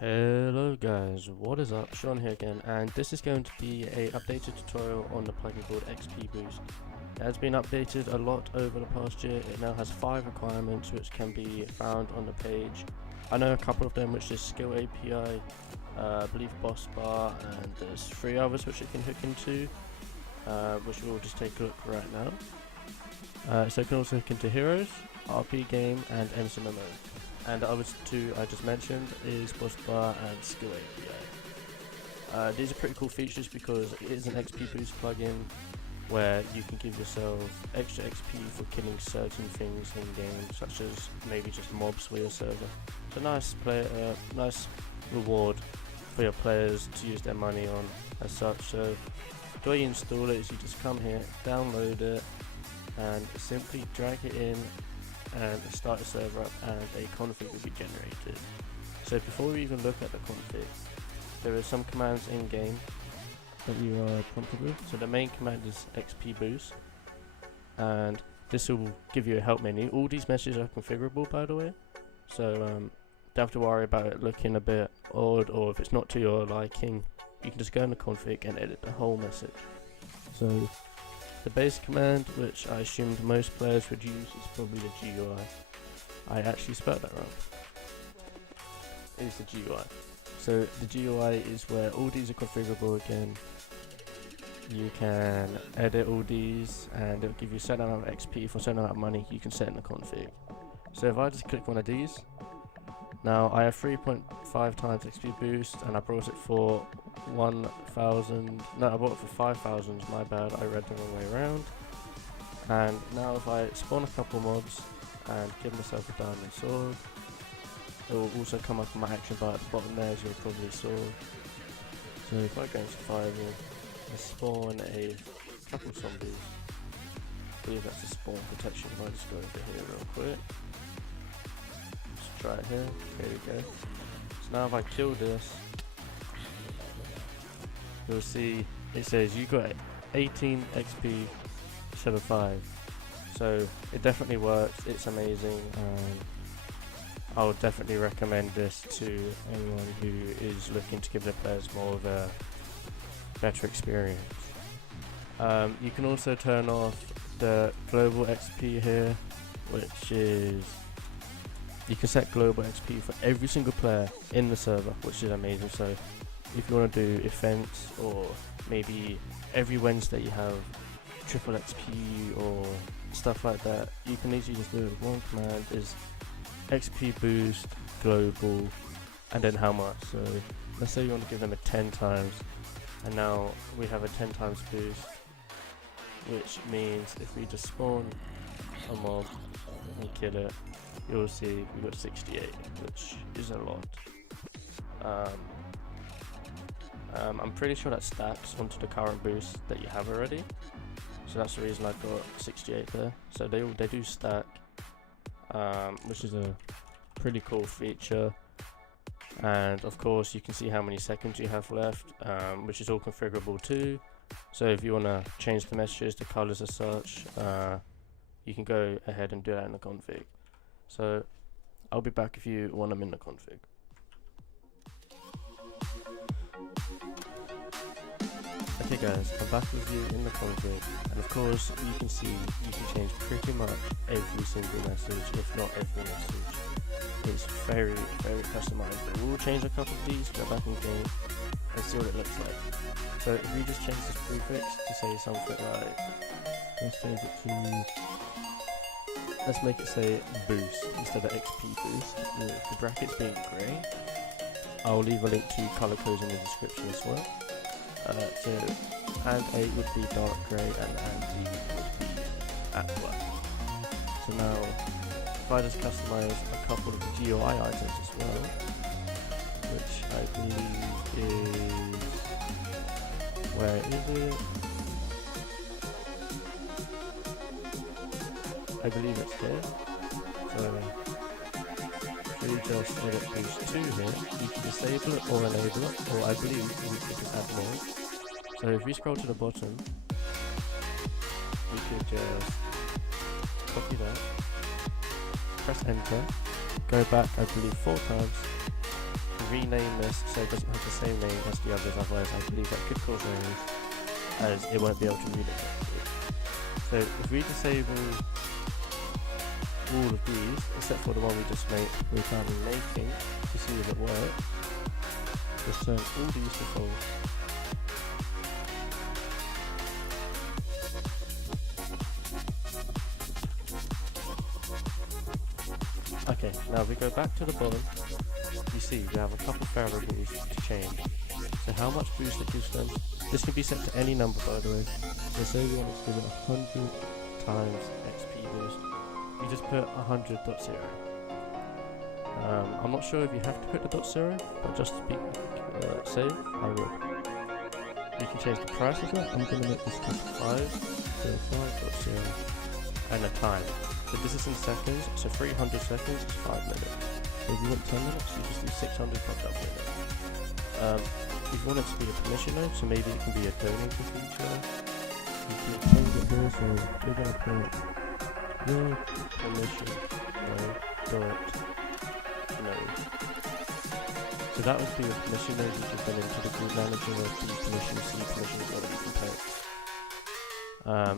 Hello guys, what is up? Sean here again, and this is going to be a updated tutorial on the plugin called XPBoost. It has been updated a lot over the past year. It now has 5 requirements which can be found on the page. I know a couple of them, which is skill API, I believe boss bar, and there's 3 others which it can hook into, which we'll just take a look right now. So it can also hook into heroes, RP game, and MMO. And the other 2 I just mentioned is boss bar and skill API. These are pretty cool features because it is an XPBoost plugin where you can give yourself extra XP for killing certain things in game, such as maybe just mobs for your server. It's a nice reward for your players to use their money on as such. So the way you install it is you just come here, download it, and simply drag it in and start a server up, and a config will be generated. So before we even look at the config, there are some commands in game that you are prompted with. So the main command is XPBoost, and this will give you a help menu. All these messages are configurable, by the way, so don't have to worry about it looking a bit odd, or if it's not to your liking, you can just go in the config and edit the whole message. So the base command, which I assumed most players would use, is probably the GUI. I actually spelled that wrong. It is the GUI. So the GUI is where all these are configurable again. You can edit all these, and it'll give you a certain amount of XP for a certain amount of money you can set in the config. So if I just click one of these, now I have 3.5 times XP boost, and I brought it for 1,000. No, I bought it for 5,000. My bad, I read the wrong way around. And now if I spawn a couple mobs and give myself a diamond sword, it will also come up on my action bar at the bottom there, as you probably saw. So if I go in survival, I spawn a couple zombies. I believe that's a spawn protection. If I just go over here real quick. Try it here. There we go. So now if I kill this, you'll see it says you got 18 XP 75. So it definitely works. It's amazing. I would definitely recommend this to anyone who is looking to give their players more of a better experience. You can also turn off the global XP here, which is you can set global XP for every single player in the server, which is amazing. So if you want to do events, or maybe every Wednesday you have triple XP or stuff like that, you can easily just do it with one command, is XP boost global, and then how much. So let's say you want to give them a 10 times, and now we have a 10 times boost, which means if we just spawn a mob and kill it, you'll see we got 68, which is a lot. I'm pretty sure that stacks onto the current boost that you have already, so that's the reason I got 68 there. So they do stack, which is a pretty cool feature. And of course you can see how many seconds you have left, which is all configurable too. So if you want to change the messages, the colors as such, you can go ahead and do that in the config. So I'll be back if you want them in the config. Okay guys, I'm back with you in the config, and of course you can see you can change pretty much every single message, if not every message. It's very customizable. We'll change a couple of these, go back in game and see what it looks like. So if we just change this prefix to say something like, let's make it say boost instead of XP boost, the brackets being grey. I'll leave a link to colour codes in the description as well. So and A would be dark grey, and D would be aqua. So now if I just customise a couple of the GUI items as well, which I believe is, where is it? I believe it's here. So if we just edit page 2 here, you can disable it or enable it, or I believe we could just add more. So if we scroll to the bottom, we could just copy that, press enter, go back I believe 4 times, rename this so it doesn't have the same name as the others, otherwise I believe that could cause errors, as it won't be able to read it correctly. So if we disable all of these, except for the one we're currently making, to see if it works, just turn all these to false. Okay, now if we go back to the bottom, you see we have a couple variables to change. So how much boost it gives them, this can be set to any number by the way. So say we want it to give it 100 times XP boost, you just put 100.0. I'm not sure if you have to put the .0, but just to be safe, I will. You can change the price of that. I'm going to make this 5 to 5.0 and a time. So this is in seconds, so 300 seconds is 5 minutes. So if you want 10 minutes, you just do 600 per minute. If you want it to be a permission node, so maybe it can be a donator feature, you can change it here, so we're going to put your permission node dot node. So that would be a permission node which is then into the group manager of the permissions, C permissions, whatever you can pick.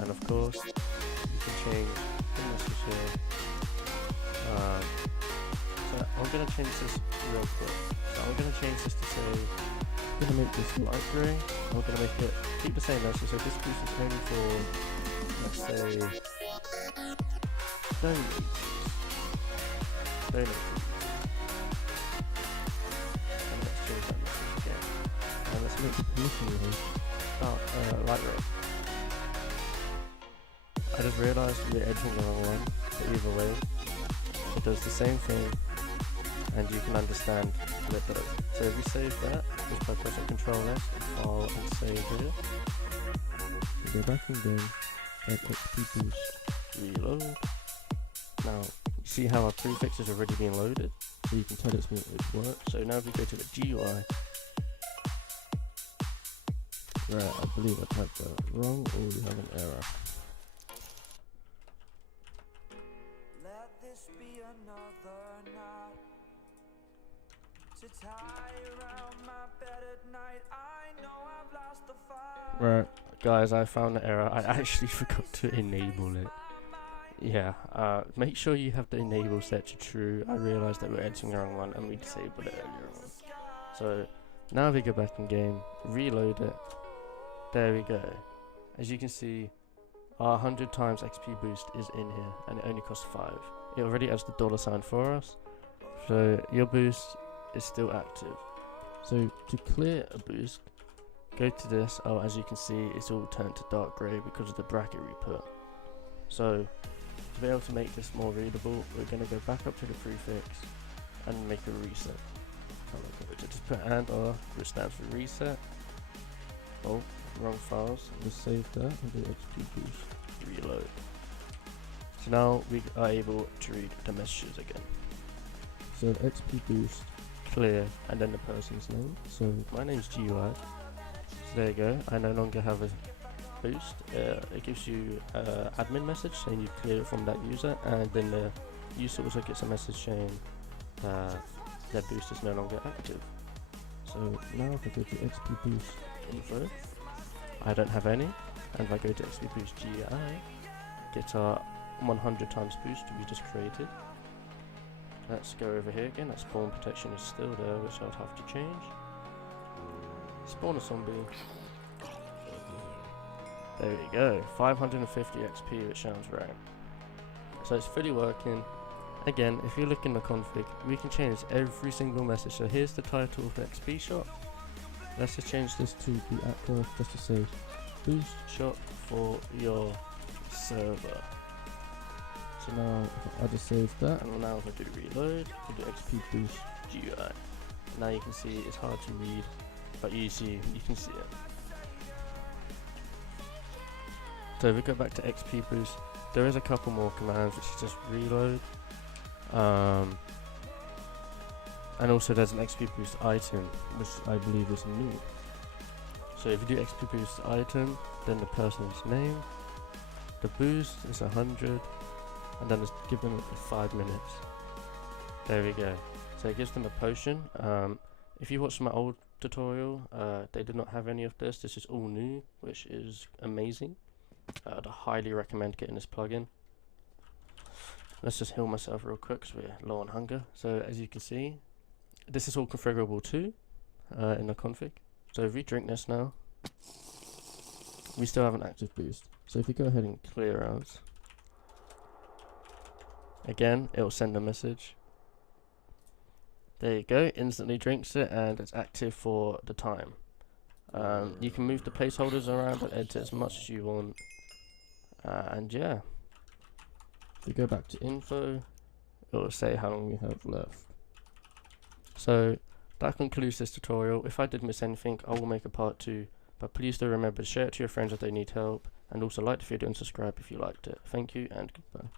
And of course, you can change this here. So I'm going to change this real quick. So I'm going to change this to say, I'm going to make this light grey. I'm going to make it, keep the same message, so this boost is only for, let's say, donate. And let's change that message again. And let's make the permission node light grey. I just realised we're editing the wrong one, but either way, it does the same thing, and you can understand what it does. So if we save that, just by pressing Ctrl S, file and save here. We go back in game, add XPBoost, reload. Now, you see how our prefix is already being loaded? So you can tell it's works. So now if we go to the GUI, right, I believe I typed that wrong, or we have an error. Be another knot to tie around my bed at night. I know I've lost the fight. Right, guys, I found the error. I actually forgot to enable it. Yeah, make sure you have the enable set to true. I realized that we're editing the wrong one and we disabled it earlier on. So now if we go back in game, reload it. There we go. As you can see, our 100 times XP boost is in here and it only costs 5. It already has the $sign for us, so your boost is still active. So to clear a boost, go to this. Oh, as you can see, it's all turned to dark grey because of the bracket we put. So to be able to make this more readable, we're going to go back up to the prefix and make a reset. Just put &R, which stands for reset. Oh, wrong files. Just save that and do XP boost. Reload. So now we are able to read the messages again. So XP boost, clear, and then the person's name. So my name's GUI. So there you go. I no longer have a boost. It gives you an admin message saying you clear it from that user, and then the user also gets a message saying their boost is no longer active. So now if I go to XP boost info, I don't have any, and if I go to XP boost GUI, get our 100 times boost we just created. Let's go over here again. That spawn protection is still there, which I'll have to change. Spawn a zombie. There we go, 550 XP, which sounds right. So it's fully working. Again, if you look in the config, we can change every single message. So here's the title of the XP shop. Let's just change this to the actor just to say boost shop for your server. So now I just save that, and now if I do reload, we do XP boost GUI. Now you can see it's hard to read, but you can see it. So if we go back to XP boost, there is a couple more commands which is just reload, and also there's an XP boost item which I believe is new. So if you do XP boost item, then the person's name, the boost is 100, and then just give them 5 minutes. There we go. So it gives them a potion. If you watched my old tutorial, they did not have any of this. This is all new, which is amazing. I'd highly recommend getting this plugin. Let's just heal myself real quick because we're low on hunger. So as you can see, this is all configurable too in the config. So if we drink this now, we still have an active boost. So if you go ahead and clear out, again, it will send a message. There you go, instantly drinks it and it's active for the time. You can move the placeholders around and edit as much as you want. And yeah, if we go back to info, it will say how long we have left. So that concludes this tutorial. If I did miss anything, I will make a part 2, but please do remember to share it to your friends if they need help, and also like the video and subscribe if you liked it. Thank you and goodbye.